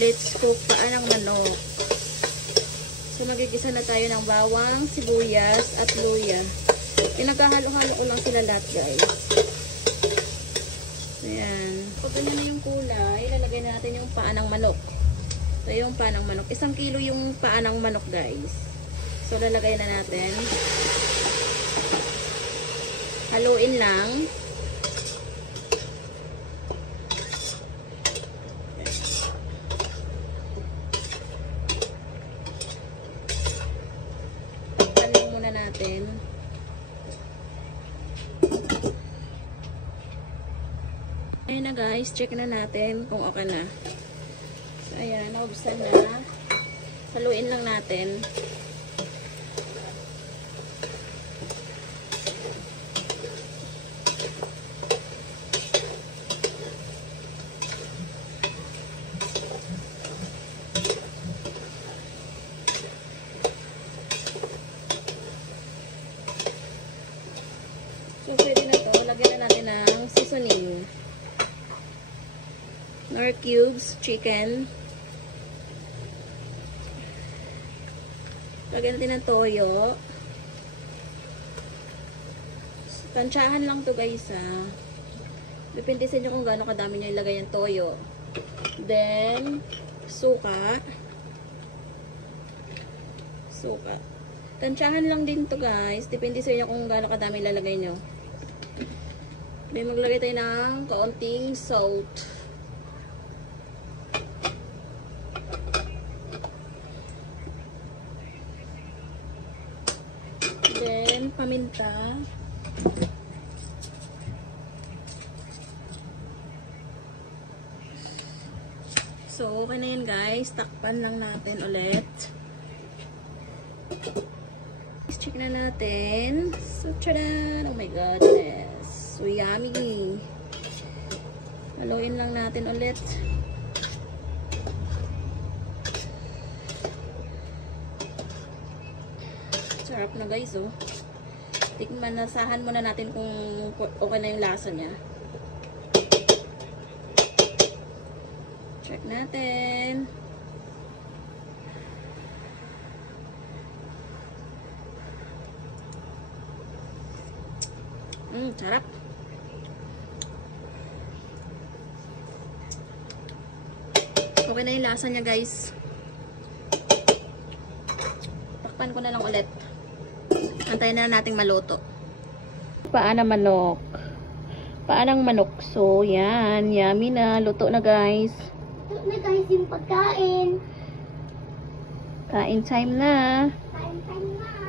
let's cook paa ng manok. So, magigisa na tayo ng bawang, sibuyas, at luya. Pinaghahalo-halo ko lang sila lahat, guys. Ayan. Pag ganyan na yung kulay, ilalagay na natin yung paa ng manok. Ito yung paa ng manok. 1 kilo yung paa ng manok, guys. So, lalagay na natin. Haluin lang. Haluin muna natin. Ayan na guys, check na natin kung okay na. So, ayan, naubsan na. Haluin lang natin. So, pwede na to. Lagyan na natin ng seasoning. Nor cubes, chicken. Lagyan natin ng toyo. Tansyahan lang to guys ha. Depende sa inyo kung gaano kadami nyo ilagay yung toyo. Then, suka. Suka. Tansyahan lang din to guys. Depende sa inyo kung gaano kadami ilalagay nyo. Then, maglagay tayo ng kaunting salt. Then, paminta. So, okay na yun guys. Takpan lang natin ulit. Check na natin. So, tcharan! Oh my goodness. So, yummy. Haluin lang natin ulit. Sarap na guys, oh. Tikman, nasahan muna natin kung okay na yung lasa niya. Check natin. Sarap. Okay na yung lasa niya guys. Takpan ko na lang ulit. Antayin na nating maluto. Paa ng manok. Paa ng manok. So, yan. Yummy na. Luto na guys. Luto na guys yung pagkain. Kain time na. Kain time na.